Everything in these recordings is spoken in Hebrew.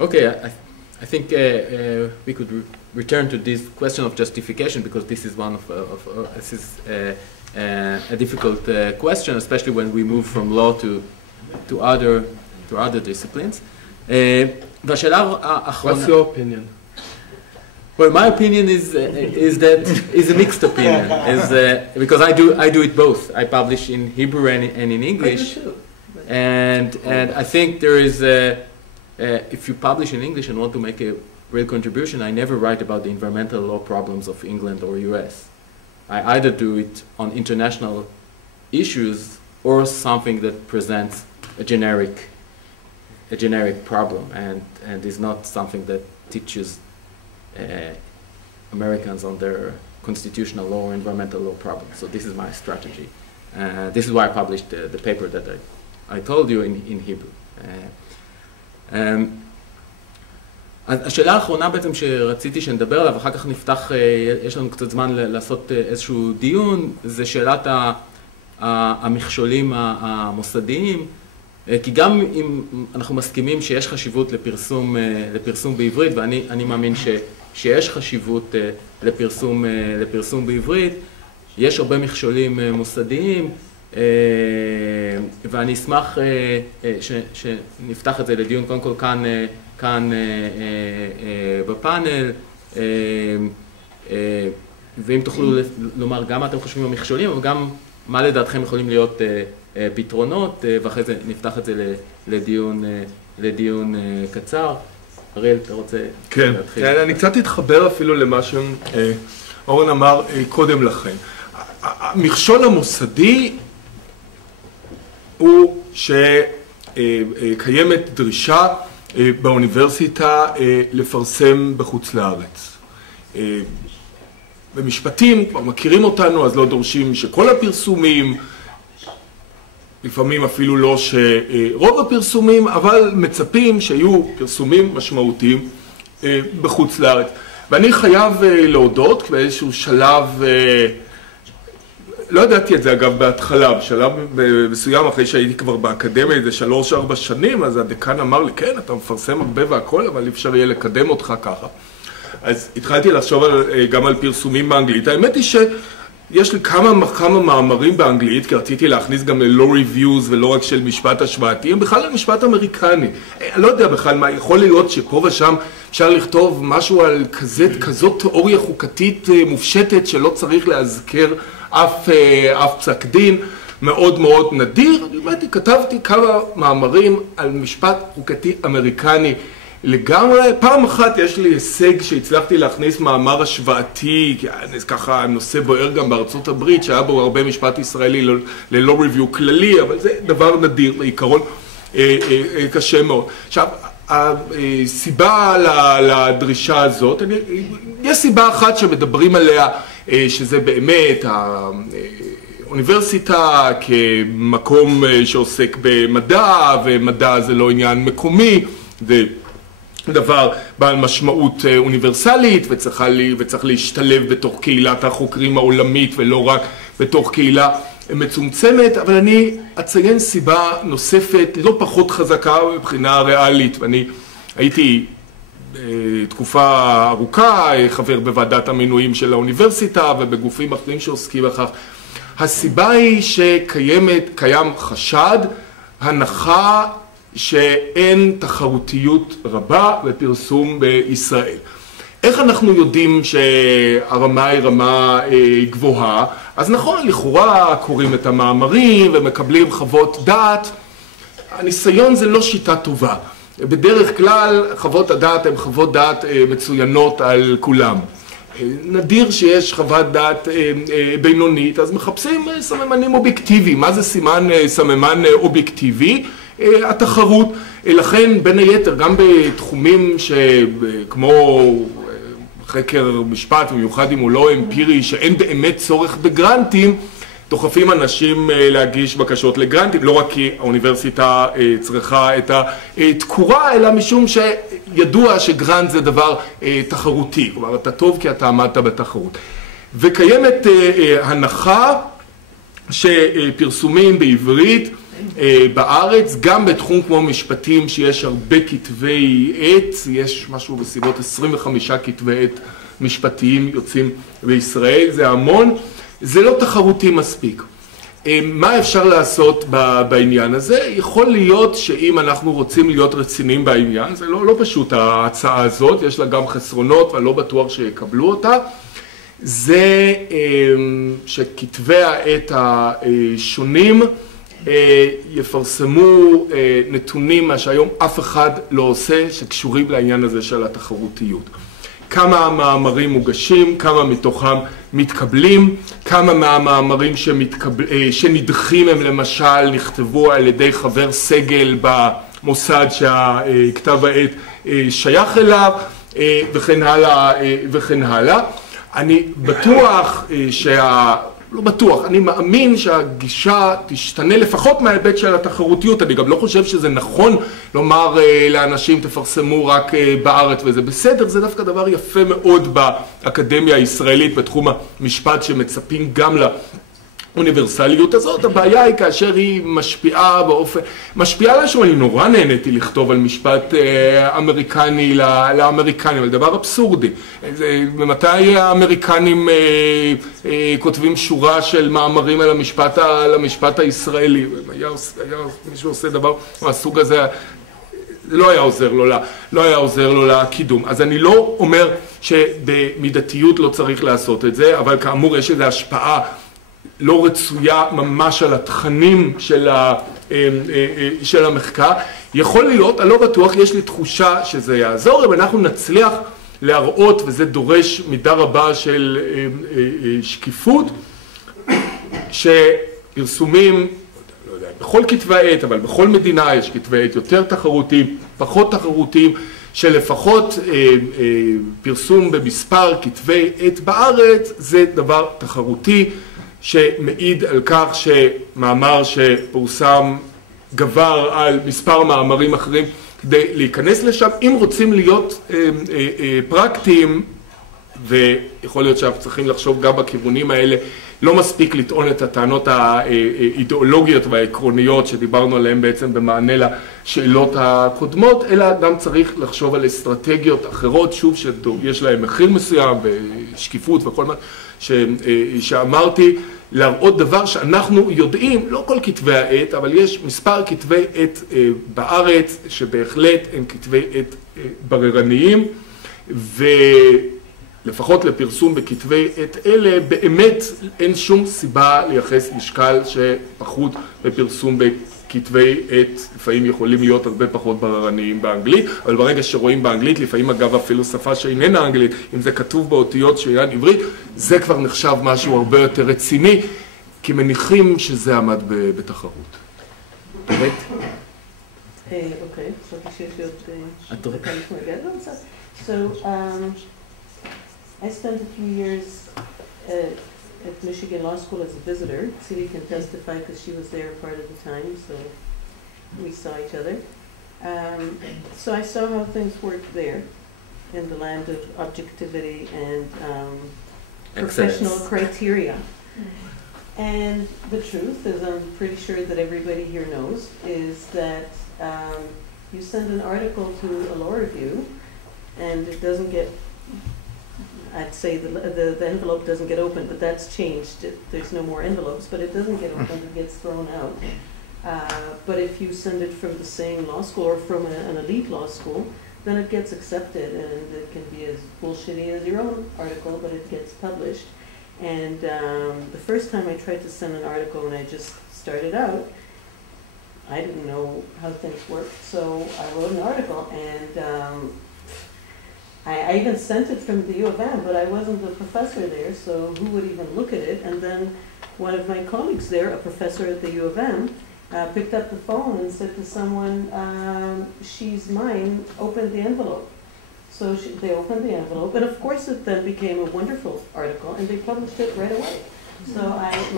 Okay, I think we could return to this question of justification because this is one this is a difficult question, especially when we move from law to other disciplines. והשאלה האחרונה. What's your opinion? Well, my opinion is a mixed opinion, because I do it both. I publish in Hebrew and in English, and I think there is if you publish in English and want to make a real contribution, I never write about the environmental law problems of England or US. I either do it on international issues or something that presents a generic problem and is not something that teaches Americans on their constitutional law or environmental law problems. So this is my strategy. This is why I published the paper that I told you in Hebrew. השאלה האחרונה בעצם שרציתי שנדבר עליו, אחר כך נפתח, יש לנו קצת זמן לעשות איזשהו דיון, זה שאלת המכשולים המוסדיים, כי גם אם אנחנו מסכימים שיש חשיבות לפרסום בעברית, ואני מאמין שיש חשיבות לפרסום בעברית, יש הרבה מכשולים מוסדיים, ואני אשמח שנפתח את זה לדיון קודם כל כאן בפאנל, ואם תוכלו לומר גם מה אתם חושבים המכשולים, אבל גם מה לדעתכם יכולים להיות פתרונות, ואחרי זה נפתח את זה לדיון קצר. אריאל, אתה רוצה להתחיל? כן, אני קצת אתחבר אפילו למה שאורן אמר קודם לכן. המכשול המוסדי הוא שקיימת דרישה באוניברסיטה לפרסם בחוץ לארץ. במשפטים כבר מכירים אותנו, אז לא דורשים שכל הפרסומים, לפעמים אפילו לא שרוב הפרסומים, אבל מצפים שיהיו פרסומים משמעותיים בחוץ לארץ. ואני חייב להודות באיזשהו שלב, לא ידעתי את זה אגב בהתחלה, בשלב מסוים אחרי שהייתי כבר באקדמיה איזה 3-4 שנים, אז הדקן אמר לי, כן, אתה מפרסם הרבה והכל, אבל אפשר יהיה לקדם אותך ככה. אז התחלתי לחשוב גם על פרסומים באנגלית. האמת היא שיש לי כמה מאמרים באנגלית, כי רציתי להכניס גם ל-law reviews ולא רק של משפט השוואתי, הם בכלל למשפט אמריקני. אני לא יודע בכלל מה, יכול להיות שפה ושם אפשר לכתוב משהו על כזאת תיאוריה חוקתית מופשטת שלא צריך להזכר אף פסק דין, מאוד מאוד נדיר. אני כתבתי כמה מאמרים על משפט חוקתי אמריקני לגמרי. פעם אחת יש לי הישג שהצלחתי להכניס מאמר השוואתי, ככה נושא בוער גם בארצות הברית, שהיה בו הרבה משפט ישראלי ללא ריוויו כללי, אבל זה דבר נדיר, בעיקרון קשה מאוד. עכשיו, הסיבה לדרישה הזאת, יש סיבה אחת שמדברים עליה, שזה באמת האוניברסיטה כמקום שעוסק במדע, ומדע זה לא עניין מקומי, דבר בעל משמעות אוניברסלית, וצריך להשתלב בתוך קהילת החוקרים העולמית ולא רק בתוך קהילה מצומצמת. אבל אני אציין סיבה נוספת לא פחות חזקה מבחינה ריאלית, ואני הייתי תקופה ארוכה חבר בוועדת המינויים של האוניברסיטה ובגופים אחרים שעוסקים בכך. הסיבה היא שקיים חשד, הנחה שאין תחרותיות רבה בפרסום בישראל. איך אנחנו יודעים שהרמה היא רמה גבוהה? אז נכון, לכאורה קוראים את המאמרים ומקבלים חוות דעת. הניסיון זה לא שיטה טובה. בדרך כלל חוות הדעת הן חוות דעת מצוינות על כולם. נדיר שיש חוות דעת בינונית, אז מחפשים סממנים אובייקטיביים. מה זה סממן אובייקטיבי? התחרות. לכן בין היתר גם בתחומים כמו חקר משפט, במיוחד אם הוא לא אמפירי, שאין באמת צורך בגרנטים, דוחפים אנשים להגיש בקשות לגרנטים, לא רק כי האוניברסיטה צריכה את התקורה, אלא משום שידוע שגרנט זה דבר תחרותי, כלומר אתה טוב כי אתה עמדת בתחרות. וקיימת הנחה שפרסומים בעברית בארץ, גם בתחום כמו משפטים שיש הרבה כתבי עת, יש משהו בסביבות 25 כתבי עת משפטיים יוצאים בישראל, זה המון, זה לא תחרותי מספיק. מה אפשר לעשות בעניין הזה? יכול להיות שאם אנחנו רוצים להיות רציניים בעניין, זה לא פשוט ההצעה הזאת, יש לה גם חסרונות ואני לא בטוח שיקבלו אותה, זה שכתבי העת השונים יפרסמו נתונים מה שהיום אף אחד לא עושה שקשורים לעניין הזה של התחרותיות. כמה מאמרים מוגשים, כמה מתוכם מתקבלים, כמה מהמאמרים שנדחים הם למשל נכתבו על ידי חבר סגל במוסד שהכתב העת שייך אליו, וכן הלאה וכן הלאה. אני בטוח לא בטוח, אני מאמין שהגישה תשתנה לפחות מההיבט של התחרותיות. אני גם לא חושב שזה נכון לומר לאנשים תפרסמו רק בארץ וזה בסדר, זה דווקא דבר יפה מאוד באקדמיה הישראלית בתחום המשפט שמצפים גם לאוניברסליות הזאת. הבעיה היא כאשר היא משפיעה על שום, אני נורא נהניתי לכתוב על משפט אמריקני לאמריקנים, על דבר אבסורדי. ממתי האמריקנים כותבים שורה של מאמרים על המשפט הישראלי? היה מישהו עושה דבר מהסוג הזה, זה לא היה עוזר לו לקידום. אז אני לא אומר שבמידתיות לא צריך לעשות את זה, אבל כאמור יש איזו השפעה לא רצויה ממש על התכנים של המחקר. יכול להיות, אני לא בטוח, יש לי תחושה שזה יעזור, אבל אנחנו נצליח להראות, וזה דורש מידה רבה של שקיפות, שפרסומים, לא יודע, בכל כתבי עת, אבל בכל מדינה יש כתבי עת יותר תחרותיים, פחות תחרותיים, שלפחות פרסום במספר כתבי עת בארץ זה דבר תחרותי, שמעיד על כך שמאמר שפורסם גבר על מספר מאמרים אחרים כדי להיכנס לשם. אם רוצים להיות פרקטיים, ויכול להיות שאנחנו צריכים לחשוב גם בכיוונים האלה, לא מספיק לטעון את הטענות האידיאולוגיות והעקרוניות שדיברנו עליהן בעצם במענה לשאלות הקודמות, אלא גם צריך לחשוב על אסטרטגיות אחרות, שוב שיש להן מחיר מסוים ושקיפות וכל מה שאמרתי, להראות דבר שאנחנו יודעים, לא כל כתבי העת, אבל יש מספר כתבי עת בארץ שבהחלט הם כתבי עת בררניים, ולפחות לפרסום בכתבי עת אלה, באמת אין שום סיבה לייחס משקל שפחות בפרסום בכתבי עת, לפעמים יכולים להיות הרבה פחות בררניים באנגלית, אבל ברגע שרואים באנגלית, לפעמים אגב אפילו שפה שאיננה אנגלית, אם זה כתוב באותיות שאינן עברית, זה כבר נחשב משהו הרבה יותר רציני, כי מניחים שזה עמד בתחרות. באמת? אוקיי, חשבתי שיש לי עוד דקה לפני. So, I spent a few years at Michigan Law School as a visitor. Siri can testify because she was there part of the time, so we saw each other. So I saw how things worked there in the land of objectivity and professional criteria. And the truth, as I'm pretty sure that everybody here knows, is that you send an article to a law review and it doesn't get, I'd say the envelope doesn't get opened, but that's changed. There's no more envelopes, but it doesn't get opened, it gets thrown out. But if you send it from the same law school or from an elite law school, then it gets accepted and it can be as bullshitty as your own article, but it gets published. And the first time I tried to send an article when I just started out, I didn't know how things worked, so I wrote an article and I even sent it from the U of M, but I wasn't a professor there, so who would even look at it? And then one of my colleagues there, a professor at the U of M, picked up the phone and said to someone, she's mine, open the envelope. So they opened the envelope, and of course it then became a wonderful article, and they published it right away. So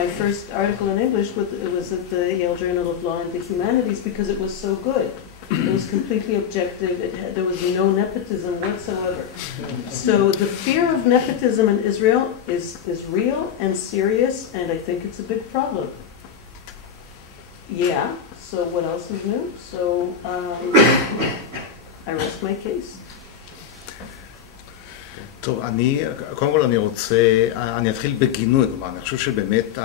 my first article in English was at the Yale Journal of Law and the Humanities because it was so good. It was completely objective. There was no nepotism whatsoever. So the fear of nepotism in Israel is real and serious, and I think it's a big problem. yeah, so what else is new? So I rest my case. טוב, קודם כל אני אתחיל בגינוי, אני חושב שבאמת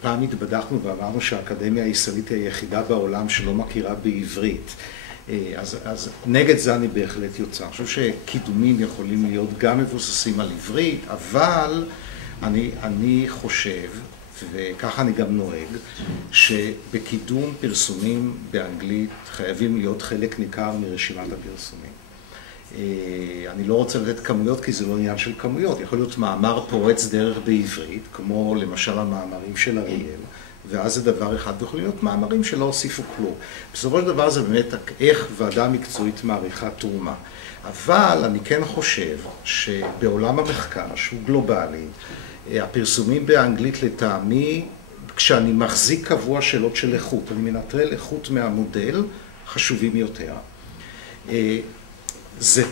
פעם התבדחנו ואמרנו שהאקדמיה הישראלית היא היחידה בעולם שלא מכירה בעברית. אז נגד זה אני בהחלט יוצא. אני חושב שקידומים יכולים להיות גם מבוססים על עברית, אבל אני חושב, וככה אני גם נוהג, שבקידום פרסומים באנגלית חייבים להיות חלק ניכר מרשימת הפרסומים. אני לא רוצה לתת כמויות כי זה לא עניין של כמויות, יכול להיות מאמר פורץ דרך בעברית, כמו למשל המאמרים של אריאל, ואז זה דבר אחד, ויכולים להיות מאמרים שלא הוסיפו כלום. בסופו של דבר זה באמת איך ועדה מקצועית מעריכה תרומה. אבל אני כן חושב שבעולם המחקר, שהוא גלובלי, הפרסומים באנגלית לטעמי, כשאני מחזיק קבוע שאלות של איכות, אני מנטרל איכות מהמודל, חשובים יותר.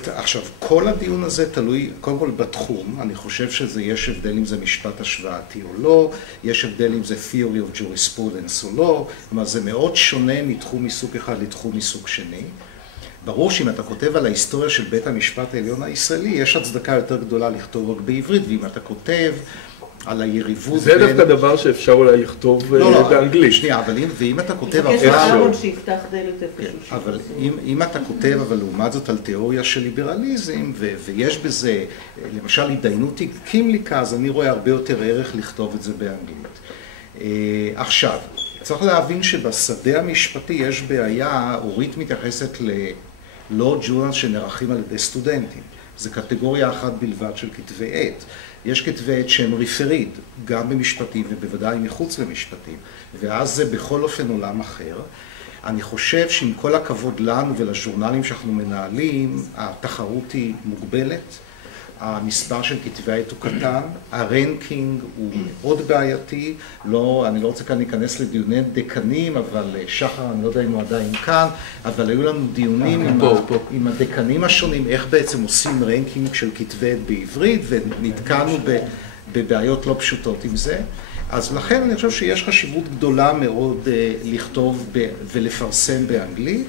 עכשיו, כל הדיון הזה תלוי, קודם כל בתחום, אני חושב יש הבדל אם זה משפט השוואתי או לא, יש הבדל אם זה theory of jurisprudence או לא, כלומר זה מאוד שונה מתחום מסוג אחד לתחום מסוג שני. ברור שאם אתה כותב על ההיסטוריה של בית המשפט העליון הישראלי, יש הצדקה יותר גדולה לכתוב רק בעברית, ואם אתה כותב על היריבות... זה דווקא דבר שאפשר אולי לכתוב באנגלית. שנייה, אבל אם אתה כותב... אבל אם אתה כותב, אבל לעומת זאת על תיאוריה של ליברליזם, ויש בזה, למשל, התדיינות קימליקה, אז אני רואה הרבה יותר ערך לכתוב את זה באנגלית. עכשיו, צריך להבין שבשדה המשפטי יש בעיה, אורית מתייחסת ללא ג'ורנל שנערכים על ידי סטודנטים. זה קטגוריה אחת בלבד של כתבי עת. יש כתבי עת שהם ריפריד, גם במשפטים ובוודאי מחוץ למשפטים, ואז זה בכל אופן עולם אחר. אני חושב שעם כל הכבוד לנו ולז'ורנלים שאנחנו מנהלים, התחרות היא מוגבלת, המספר של כתבי עת הוא קטן, הרנקינג הוא מאוד בעייתי, אני לא רוצה כאן להיכנס לדיוני דקנים, אבל שחר, אני לא יודע אם הוא עדיין כאן, אבל היו לנו דיונים עם הדקנים השונים, איך בעצם עושים רנקינג של כתבי עת בעברית, ונתקענו בבעיות לא פשוטות עם זה. אז לכן אני חושב שיש חשיבות גדולה מאוד לכתוב ולפרסם באנגלית,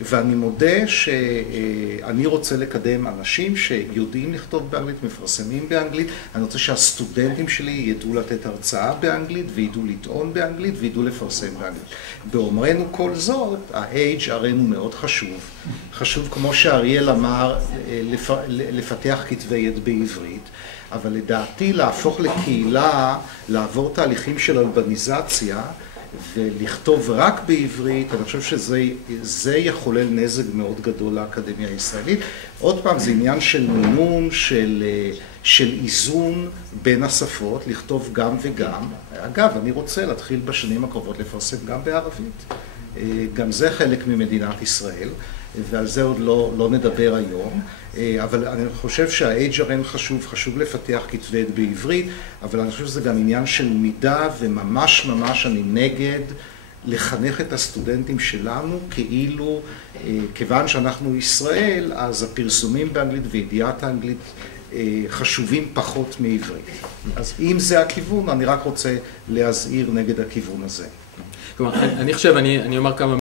ואני מודה שאני רוצה לקדם אנשים שיודעים לכתוב באנגלית, מפרסמים באנגלית. אני רוצה שהסטודנטים שלי ידעו לתת הרצאה באנגלית, וידעו לטעון באנגלית, וידעו לפרסם באנגלית. באומרנו כל זאת, ה-H הרי הוא מאוד חשוב. חשוב, כמו שאריאל אמר, לפתח כתבי עת בעברית, אבל לדעתי להפוך לקהילה, לעבור תהליכים של אורבניזציה, ולכתוב רק בעברית, אני חושב שזה יחולל נזק מאוד גדול לאקדמיה הישראלית. עוד פעם, זה עניין של מינון, של איזון בין השפות, לכתוב גם וגם. אגב, אני רוצה להתחיל בשנים הקרובות לפרסם גם בערבית. גם זה חלק ממדינת ישראל, ועל זה עוד לא נדבר היום. אבל אני חושב שה-HRN חשוב לפתח כתבי עת בעברית, אבל אני חושב שזה גם עניין של מידה, וממש ממש אני נגד לחנך את הסטודנטים שלנו, כאילו, כיוון שאנחנו ישראל, אז הפרסומים באנגלית וידיעת האנגלית חשובים פחות מעברית. אז אם זה הכיוון, אני רק רוצה להזהיר נגד הכיוון הזה. כלומר, אני חושב, אני אומר כמה